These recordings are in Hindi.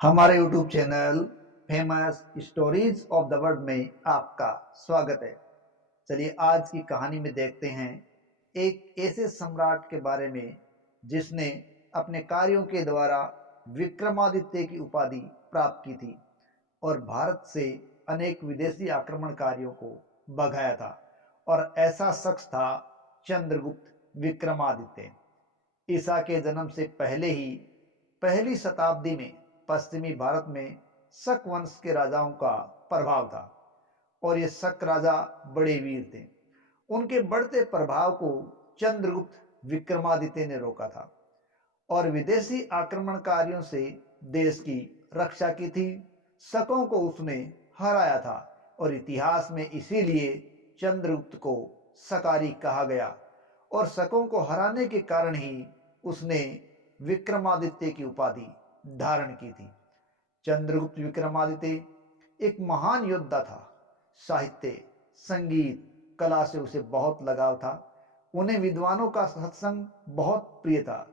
हमारे YouTube channel famous stories of the world में आपका स्वागत है। चलिए आज की कहानी में देखते हैं एक ऐसे सम्राट के बारे में जिसने अपने कार्यों के द्वारा विक्रमादित्य की उपाधि प्राप्त की थी और भारत से अनेक विदेशी आक्रमणकारियों को भगाया था। और ऐसा शख्स था चंद्रगुप्त विक्रमादित्य। ईसा के जन्म से पहले ही पहली शताब्दी में पश्चिमी भारत में शक वंश के राजाओं का प्रभाव था और ये शक राजा बड़े वीर थे। उनके बढ़ते प्रभाव को चंद्रगुप्त विक्रमादित्य ने रोका था और विदेशी आक्रमणकारियों से देश की रक्षा की थी। शकों को उसने हराया था और इतिहास में इसीलिए चंद्रगुप्त को शकारी कहा गया और शकों को हराने के कारण ही उसने विक्रमादित्य की उपाधि धारण की थी। चंद्रगुप्त विक्रमादित्य एक महान योद्धा था। साहित्य, संगीत, कला से उसे बहुत लगाव था। उन्हें विद्वानों का सत्संग बहुत प्रिय था।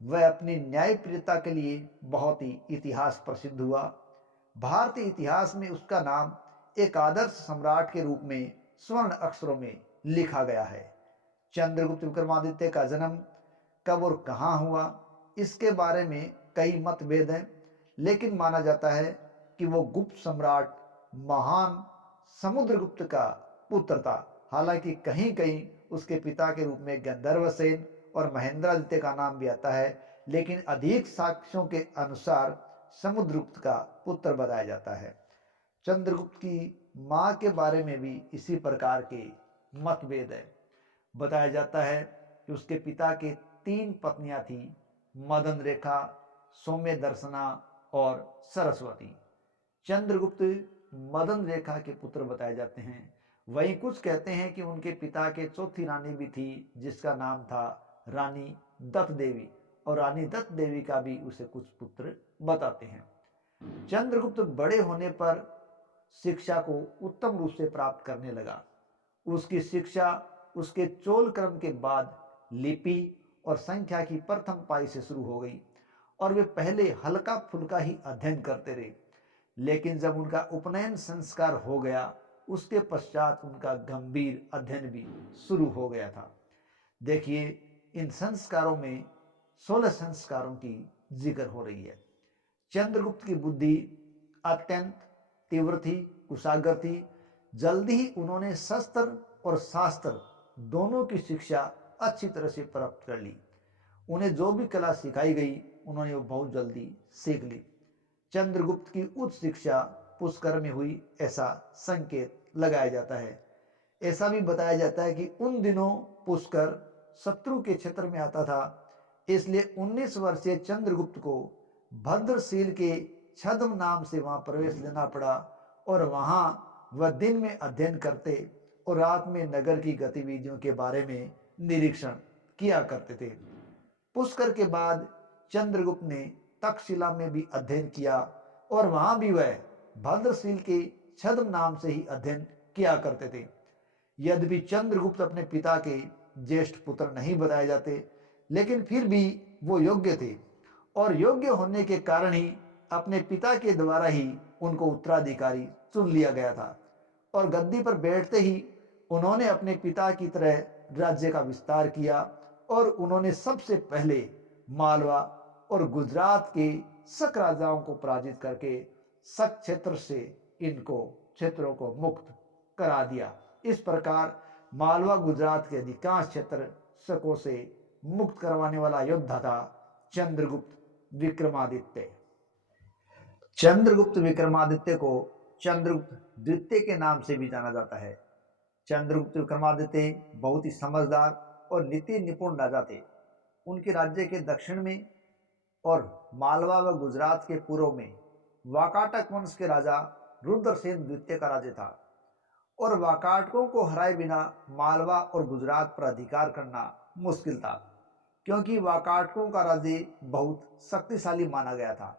वह अपनी न्यायप्रियता के लिए बहुत ही इतिहास प्रसिद्ध हुआ। भारतीय इतिहास में उसका नाम एक आदर्श सम्राट के रूप में स्वर्ण अक्षरों में लिखा गया है। चंद्रगुप्त विक्रमादित्य का जन्म कब और कहाँ हुआ, इसके बारे में कई मतभेद हैं, लेकिन माना जाता है कि वो गुप्त सम्राट महान समुद्रगुप्त का पुत्र था। हालांकि कहीं कहीं उसके पिता के रूप में गंधर्वसेन और महेंद्रादित्य का नाम भी आता है, लेकिन अधिक साक्ष्यों के अनुसार समुद्रगुप्त का पुत्र बताया जाता है। चंद्रगुप्त की माँ के बारे में भी इसी प्रकार के मतभेद है। बताया जाता है कि उसके पिता के 3 पत्नियां थी, मदन रेखा, सौम्य दर्शना और सरस्वती। चंद्रगुप्त मदन रेखा के पुत्र बताए जाते हैं। वहीं कुछ कहते हैं कि उनके पिता के चौथी रानी भी थी जिसका नाम था रानी दत्त देवी, और रानी दत्त देवी का भी उसे कुछ पुत्र बताते हैं। चंद्रगुप्त बड़े होने पर शिक्षा को उत्तम रूप से प्राप्त करने लगा। उसकी शिक्षा उसके चोल क्रम के बाद लिपि और संख्या की प्रथम पाई से शुरू हो गई और वे पहले हल्का फुल्का ही अध्ययन करते रहे, लेकिन जब उनका उपनयन संस्कार हो गया उसके पश्चात उनका गंभीर अध्ययन भी शुरू हो गया था। देखिए, इन संस्कारों में 16 संस्कारों की जिक्र हो रही है। चंद्रगुप्त की बुद्धि अत्यंत तीव्र थी, कुशाग्र थी। जल्दी ही उन्होंने शस्त्र और शास्त्र दोनों की शिक्षा अच्छी तरह से प्राप्त कर ली। उन्हें जो भी कला सिखाई गई उन्होंने वो बहुत जल्दी सीख ली। चंद्रगुप्त की उच्च शिक्षा पुष्कर में हुई, ऐसा संकेत लगाया जाता है। ऐसा भी बताया जाता है कि उन दिनों पुष्कर शत्रु के क्षेत्र में आता था, इसलिए 19 वर्षीय चंद्रगुप्त को भद्रशील के छद्म नाम से वहां प्रवेश लेना पड़ा और वहां वह दिन में अध्ययन करते और रात में नगर की गतिविधियों के बारे में निरीक्षण किया करते थे। पुष्कर के बाद चंद्रगुप्त ने तक्षशिला में भी अध्ययन किया और वहां भी वह भद्रशील के छद्म नाम से ही अध्ययन किया करते थे। यद्यपि चंद्रगुप्त अपने पिता के ज्येष्ठ पुत्र नहीं बताए जाते, लेकिन फिर भी वो योग्य थे और योग्य होने के कारण ही अपने पिता के द्वारा ही उनको उत्तराधिकारी चुन लिया गया था और गद्दी पर बैठते ही उन्होंने अपने पिता की तरह राज्य का विस्तार किया और उन्होंने सबसे पहले मालवा और गुजरात के शक राजाओं को पराजित करके शक क्षेत्र से इनको क्षेत्रों को मुक्त करा दिया। इस प्रकार मालवा गुजरात के अधिकांश क्षेत्र शकों से मुक्त करवाने वाला योद्धा था चंद्रगुप्त विक्रमादित्य। चंद्रगुप्त विक्रमादित्य को चंद्रगुप्त द्वितीय के नाम से भी जाना जाता है। चंद्रगुप्त विक्रमादित्य बहुत ही समझदार और नीति निपुण राजा थे। उनके राज्य के दक्षिण में और मालवा व गुजरात के पूर्व में वाकाटक वंश के राजा रुद्रसेन द्वितीय का राज्य था और वाकाटकों को हराए बिना मालवा और गुजरात पर अधिकार करना मुश्किल था, क्योंकि वाकाटकों का राज्य बहुत शक्तिशाली माना गया था।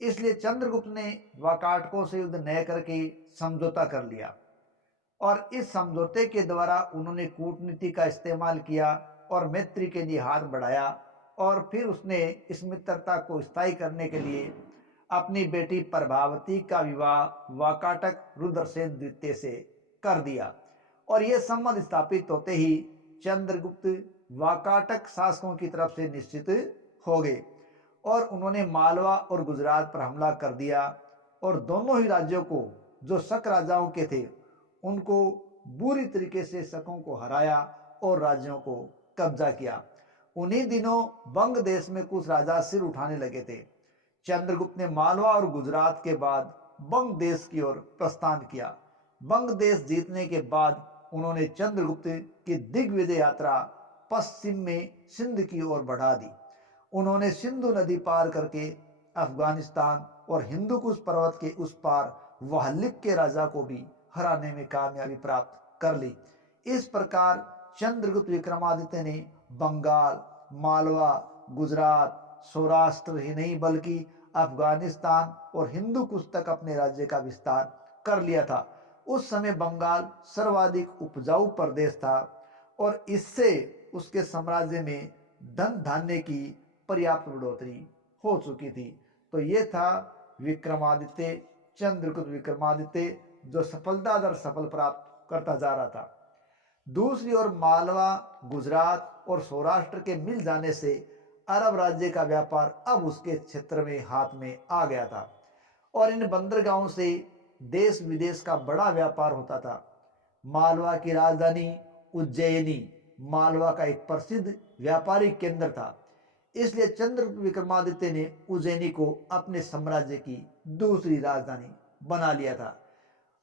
इसलिए चंद्रगुप्त ने वाकाटकों से युद्ध न करके समझौता कर लिया और इस समझौते के द्वारा उन्होंने कूटनीति का इस्तेमाल किया और मैत्री के लिए हाथ बढ़ाया और फिर उसने इस मित्रता को स्थायी करने के लिए अपनी बेटी प्रभावती का विवाह वाकाटक रुद्रसेन द्वितीय से कर दिया और यह संबंध स्थापित होते ही चंद्रगुप्त वाकाटक शासकों की तरफ से निश्चित हो गए और उन्होंने मालवा और गुजरात पर हमला कर दिया और दोनों ही राज्यों को जो शक राजाओं के थे उनको बुरी तरीके से शकों को हराया और राज्यों को कब्जा किया। उन्हीं दिनों बंग देश में कुछ राजा सिर उठाने लगे थे। चंद्रगुप्त ने मालवा और गुजरात के बाद बंग देश की ओर प्रस्थान किया। बंग देश जीतने के बाद उन्होंने चंद्रगुप्त की दिग्विजय यात्रा पश्चिम में सिंध की ओर बढ़ा दी। उन्होंने सिंधु नदी पार करके अफगानिस्तान और हिंदुकुश पर्वत के उस पार वहलिक के राजा को भी हराने में कामयाबी प्राप्त कर ली। इस प्रकार चंद्रगुप्त विक्रमादित्य ने बंगाल, मालवा, गुजरात, सौराष्ट्र ही नहीं बल्कि अफगानिस्तान और हिंदुकुश तक अपने राज्य का विस्तार कर लिया था। उस समय बंगाल सर्वाधिक उपजाऊ प्रदेश था और इससे उसके साम्राज्य में धन धान्य की पर्याप्त बढ़ोतरी हो चुकी थी। तो ये था विक्रमादित्य, चंद्रगुप्त विक्रमादित्य, जो सफलता दर सफल प्राप्त करता जा रहा था। दूसरी ओर मालवा, गुजरात और सौराष्ट्र के मिल जाने से अरब राज्य का व्यापार अब उसके क्षेत्र में हाथ में आ गया था और इन बंदरगाहों से देश विदेश का बड़ा व्यापार होता था। मालवा की राजधानी उज्जैनी मालवा का एक प्रसिद्ध व्यापारिक केंद्र था, इसलिए चंद्रगुप्त विक्रमादित्य ने उज्जैनी को अपने साम्राज्य की दूसरी राजधानी बना लिया था।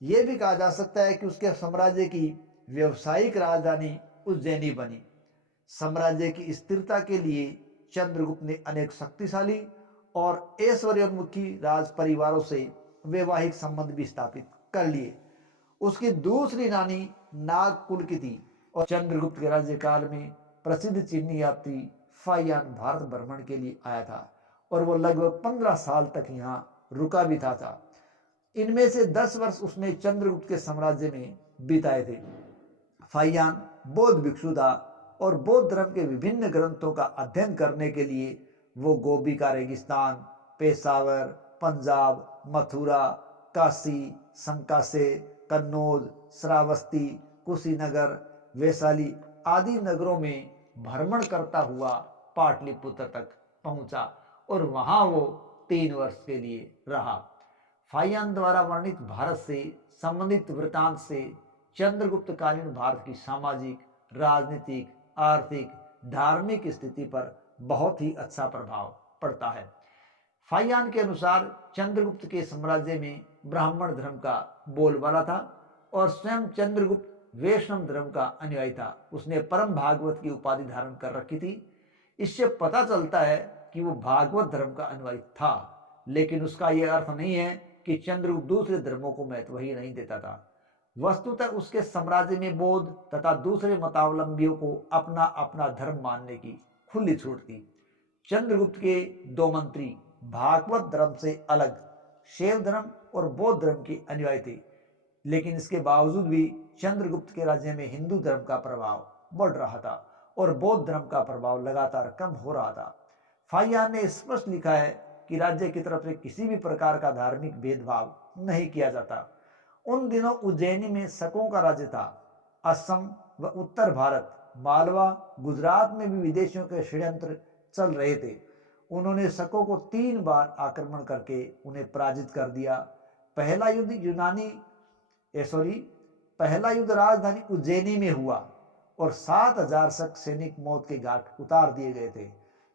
यह भी कहा जा सकता है कि उसके साम्राज्य की व्यवसायिक राजधानी उज्जैनी बनी। साम्राज्य की स्थिरता के लिए चंद्रगुप्त ने अनेक शक्तिशाली और ऐश्वर्योन्मुखी राज परिवारों से वैवाहिक संबंध भी स्थापित कर लिए। उसकी दूसरी रानी नागकुल की थी और चंद्रगुप्त के राज्यकाल में प्रसिद्ध चीनी यात्री फाहियान भारत भ्रमण के लिए आया था और वो लगभग 15 साल तक यहाँ रुका भी था। इनमें से 10 वर्ष उसने चंद्रगुप्त के साम्राज्य में बिताए थे। फाहियान बौद्ध भिक्षु था और बौद्ध धर्म के विभिन्न ग्रंथों का अध्ययन करने के लिए वो गोबी का रेगिस्तान, पेशावर, पंजाब, मथुरा, काशी, संकासे, कन्नौज, श्रावस्ती, कुशीनगर, वैशाली आदि नगरों में भ्रमण करता हुआ पाटलिपुत्र तक पहुंचा और वहां वो 3 वर्ष के लिए रहा। फाहियान द्वारा वर्णित भारत से संबंधित वृतांत से चंद्रगुप्त कालीन भारत की सामाजिक, राजनीतिक, आर्थिक, धार्मिक स्थिति पर बहुत ही अच्छा प्रभाव पड़ता है। फाहियान के अनुसार चंद्रगुप्त के साम्राज्य में ब्राह्मण धर्म का बोलबाला था और स्वयं चंद्रगुप्त वैष्णव धर्म का अनुयायी था। उसने परम भागवत की उपाधि धारण कर रखी थी। इससे पता चलता है कि वो भागवत धर्म का अनुयायी था, लेकिन उसका यह अर्थ नहीं है कि चंद्रगुप्त दूसरे धर्मों को महत्व ही नहीं देता था। वस्तुतः उसके साम्राज्य में बौद्ध तथा दूसरे मतावलंबियों को अपना अपना धर्म मानने की खुली छूट थी। चंद्रगुप्त के 2 मंत्री भागवत धर्म से अलग शैव धर्म और बौद्ध धर्म के अनुयायी थे, लेकिन इसके बावजूद भी चंद्रगुप्त के राज्य में हिंदू धर्म का प्रभाव बढ़ रहा था और बौद्ध धर्म का प्रभाव लगातार कम हो रहा था। फाहियान ने स्पष्ट लिखा है कि राज्य की तरफ से किसी भी प्रकार का धार्मिक भेदभाव नहीं किया जाता। उन दिनों उज्जैनी में शकों का राज्य था। असम व उत्तर भारत, मालवा, गुजरात में भी विदेशियों के षड्यंत्र चल रहे थे। उन्होंने शकों को 3 बार आक्रमण करके उन्हें पराजित कर दिया। पहला युद्ध राजधानी उज्जैनी में हुआ और 7,000 शक सैनिक मौत के घाट उतार दिए गए थे।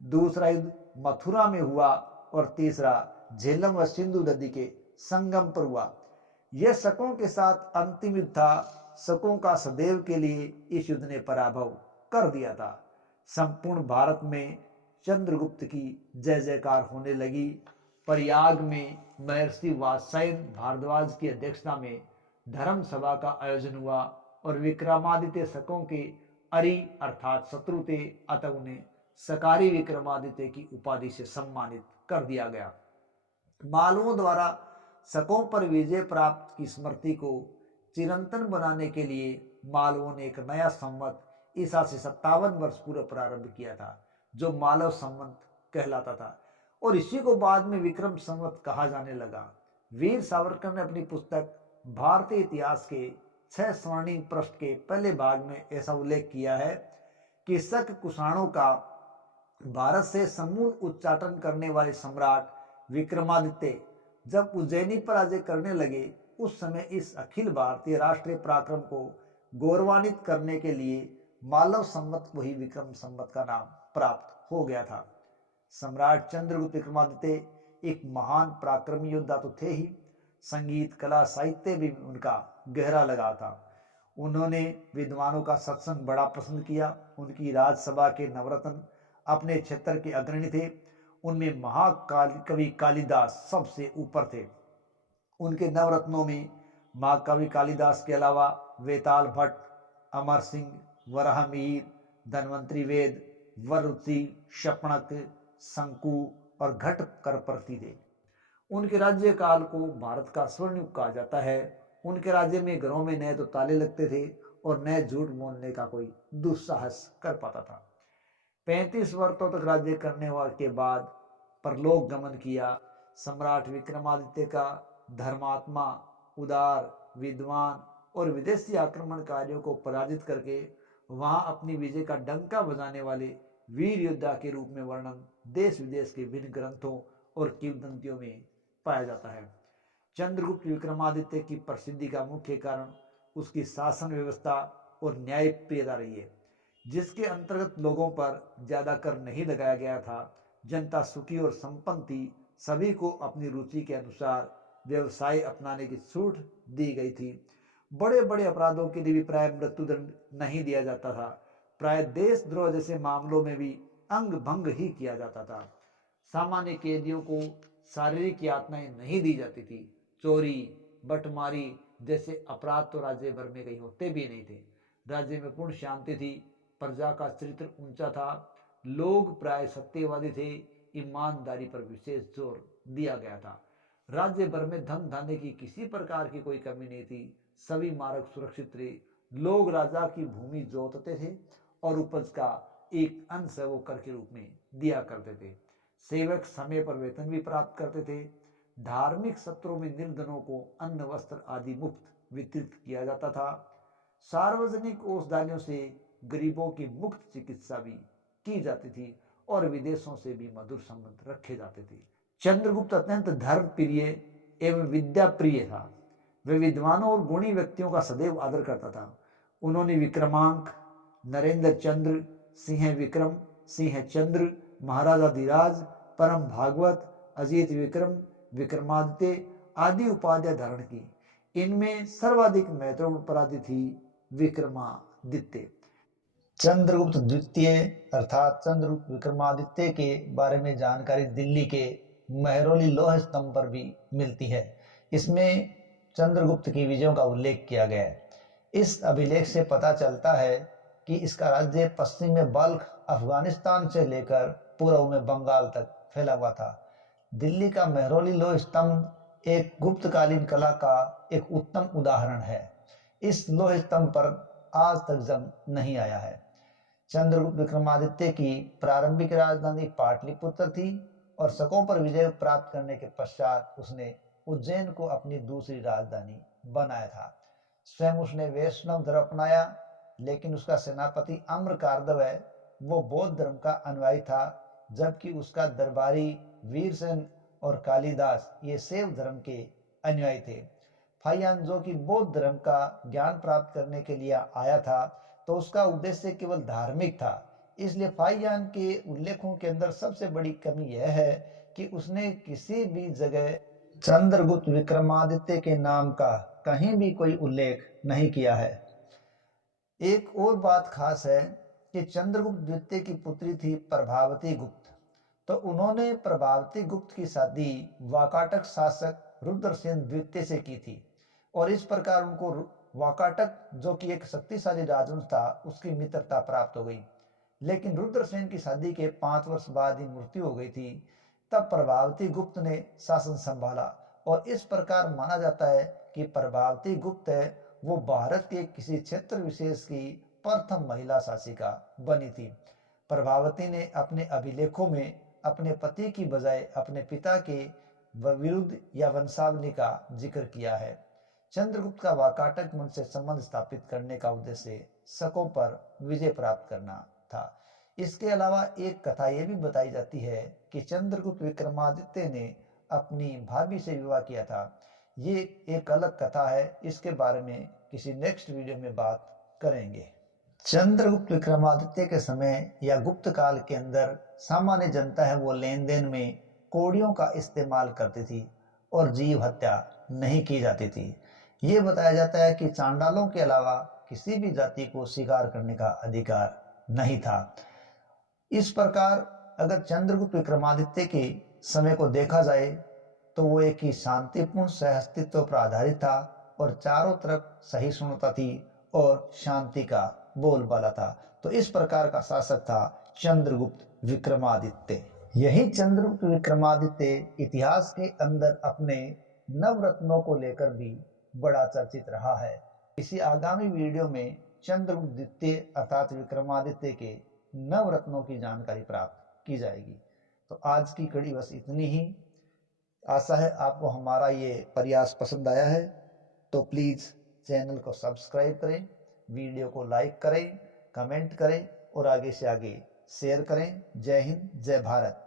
दूसरा युद्ध मथुरा में हुआ और तीसरा झेलम व सिंधु नदी के संगम पर हुआ। यह शकों के साथ अंतिम युद्ध था। शकों का सदैव के लिए इस युद्ध ने पराभव कर दिया था। संपूर्ण भारत में चंद्रगुप्त की जय जयकार होने लगी। प्रयाग में महर्षि वात्स्यायन भारद्वाज की अध्यक्षता में धर्म सभा का आयोजन हुआ और विक्रमादित्य शकों के अरि अर्थात शत्रु थे, अतः उन्हें सकारी विक्रमादित्य की उपाधि से सम्मानित कर दिया गया। मालवों द्वारा शकों पर विजय प्राप्त की स्मृति को चिरंतन बनाने के लिए मालवों ने एक नया संवत ईसा से 57 वर्ष पूर्व प्रारंभ किया था, जो मालव संवत कहलाता था। और इसी को बाद में विक्रम संवत कहा जाने लगा। वीर सावरकर ने अपनी पुस्तक भारतीय इतिहास के 6 स्वर्णिम पृष्ठ के पहले भाग में ऐसा उल्लेख किया है कि शक कुषाणों का भारत से समूल उच्चाटन करने वाले सम्राट विक्रमादित्य जब उज्जैनी पर राज्य करने लगे, उस समय इस अखिल भारतीय राष्ट्रीय पराक्रम को गौरवान्वित करने के लिए मालव संवत को ही विक्रम संवत का नाम प्राप्त हो गया था। सम्राट चंद्रगुप्त विक्रमादित्य एक महान पराक्रमी योद्धा तो थे ही, संगीत कला साहित्य भी उनका गहरा लगाव था। उन्होंने विद्वानों का सत्संग बड़ा पसंद किया। उनकी राजसभा के नवरत्न अपने क्षेत्र के अग्रणी थे। उनमें महाकवि कालिदास सबसे ऊपर थे। उनके नवरत्नों में महाकवि कालिदास के अलावा वेताल भट्ट, अमर सिंह, वराहमिहिर, धन्वंतरी वेद, वररुचि, शपणक, शंकु और घटकरपति थे। उनके राज्य काल को भारत का स्वर्ण युग कहा जाता है। उनके राज्य में घरों में न तो ताले लगते थे और न झूठ बोलने का कोई दुस्साहस कर पाता था। 35 वर्षों तक राज्य करने के बाद परलोक गमन किया। सम्राट विक्रमादित्य का धर्मात्मा, उदार, विद्वान और विदेशी आक्रमणकारियों को पराजित करके वहां अपनी विजय का डंका बजाने वाले वीर योद्धा के रूप में वर्णन देश विदेश के विभिन्न ग्रंथों और किंवदंतियों में पाया जाता है। चंद्रगुप्त विक्रमादित्य की प्रसिद्धि का मुख्य कारण उसकी शासन व्यवस्था और न्यायप्रियता रही है, जिसके अंतर्गत लोगों पर ज्यादा कर नहीं लगाया गया था। जनता सुखी और संपन्न थी। सभी को अपनी रुचि के अनुसार व्यवसाय अपनाने की छूट दी गई थी। बड़े बड़े अपराधों के लिए भी प्राय मृत्युदंड नहीं दिया जाता था। प्राय देशद्रोह जैसे मामलों में भी अंग भंग ही किया जाता था। सामान्य कैदियों को शारीरिक यातनाएं नहीं दी जाती थी। चोरी, बटमारी जैसे अपराध तो राज्य भर में कहीं होते भी नहीं थे। राज्य में पूर्ण शांति थी। प्रजा का चरित्र ऊंचा था। लोग प्राय सत्यवादी थे। ईमानदारी पर विशेष जोर दिया गया था। राज्य भर में धन धान्य की किसी प्रकार की कोई कमी नहीं थी। सभी मार्ग सुरक्षित थे। लोग राजा की भूमि जोतते थे और उपज का एक अंश वो कर के रूप में दिया करते थे। सेवक समय पर वेतन भी प्राप्त करते थे। धार्मिक सत्रों में निर्धनों को अन्न, वस्त्र आदि मुफ्त वितरित किया जाता था। सार्वजनिक औषधालयों से गरीबों की मुफ्त चिकित्सा भी की जाती थी और विदेशों से भी मधुर संबंध रखे जाते थे। चंद्रगुप्त अत्यंत धर्म प्रिय एवं विद्या प्रिय था। वे विद्वानों और गुणी व्यक्तियों का सदैव आदर करता था। उन्होंने विक्रमांक, नरेंद्र चंद्र, सिंह विक्रम, सिंह चंद्र, महाराजा धीराज, परम भागवत, अजीत विक्रम, विक्रमादित्य आदि उपाधियां धारण की। इनमें सर्वाधिक महत्वपूर्ण उपाधि थी विक्रमादित्य। चंद्रगुप्त द्वितीय अर्थात चंद्रगुप्त विक्रमादित्य के बारे में जानकारी दिल्ली के महरौली लौह स्तंभ पर भी मिलती है। इसमें चंद्रगुप्त की विजयों का उल्लेख किया गया है। इस अभिलेख से पता चलता है कि इसका राज्य पश्चिम में बल्ख, अफगानिस्तान से लेकर पूर्व में बंगाल तक फैला हुआ था। दिल्ली का महरौली लौह स्तंभ एक गुप्तकालीन कला का एक उत्तम उदाहरण है। इस लौह स्तंभ पर आज तक जंग नहीं आया है। चंद्रगुप्त विक्रमादित्य की प्रारंभिक राजधानी पाटलिपुत्र थी और शकों पर विजय प्राप्त करने के पश्चात उसने उज्जैन को अपनी दूसरी राजधानी बनाया था। स्वयं उसने वैष्णव धर्म अपनाया, लेकिन उसका सेनापति अम्रकार्दव है वो बौद्ध धर्म का अनुयायी था, जबकि उसका दरबारी वीरसेन और कालिदास ये शैव धर्म के अनुयायी थे। फाहियान जो कि बौद्ध धर्म का ज्ञान प्राप्त करने के लिए आया था, तो उसका उद्देश्य केवल धार्मिक था। इसलिए फाहियान के उल्लेखों के अंदर सबसे बड़ी कमी यह है कि उसने किसी भी जगह चंद्रगुप्त विक्रमादित्य के नाम का कहीं भी कोई उल्लेख नहीं किया है। एक और बात खास है कि चंद्रगुप्त द्वितीय की पुत्री थी प्रभावती गुप्त, तो उन्होंने प्रभावती गुप्त की शादी वाकाटक शासक रुद्रसेन द्वितीय से की थी और इस प्रकार उनको वाकाटक जो कि एक शक्तिशाली राजवंश था उसकी मित्रता प्राप्त हो गई। लेकिन रुद्रसेन की शादी के 5 वर्ष बाद ही मृत्यु हो गई थी। तब प्रभावती गुप्त ने शासन संभाला और इस प्रकार माना जाता है कि प्रभावती गुप्त है वो भारत के किसी क्षेत्र विशेष की प्रथम महिला शासिका बनी थी। प्रभावती ने अपने अभिलेखों में अपने पति की बजाय अपने पिता के विरुद्ध या वंशावली का जिक्र किया है। चंद्रगुप्त का वाकाटक मन से संबंध स्थापित करने का उद्देश्य शकों पर विजय प्राप्त करना था। इसके अलावा एक कथा यह भी बताई जाती है कि चंद्रगुप्त विक्रमादित्य ने अपनी भाभी से विवाह किया था। ये एक अलग कथा है, इसके बारे में किसी नेक्स्ट वीडियो में बात करेंगे। चंद्रगुप्त विक्रमादित्य के समय या गुप्त काल के अंदर सामान्य जनता है वो लेन देन में कौड़ियों का इस्तेमाल करती थी और जीव हत्या नहीं की जाती थी। ये बताया जाता है कि चांडालों के अलावा किसी भी जाति को शिकार करने का अधिकार नहीं था। इस प्रकार अगर चंद्रगुप्त विक्रमादित्य के समय को देखा जाए तो वो एक ही शांतिपूर्ण सहअस्तित्व पर आधारित था और चारों तरफ सहिष्णुता थी और शांति का बोलबाला था। तो इस प्रकार का शासक था चंद्रगुप्त विक्रमादित्य। यही चंद्रगुप्त विक्रमादित्य इतिहास के अंदर अपने नवरत्नों को लेकर भी बड़ा चर्चित रहा है। इसी आगामी वीडियो में चंद्रगुप्त द्वितीय अर्थात विक्रमादित्य के नवरत्नों की जानकारी प्राप्त की जाएगी। तो आज की कड़ी बस इतनी ही। आशा है आपको हमारा ये प्रयास पसंद आया है, तो प्लीज़ चैनल को सब्सक्राइब करें, वीडियो को लाइक करें, कमेंट करें और आगे से आगे शेयर करें। जय हिंद, जय भारत।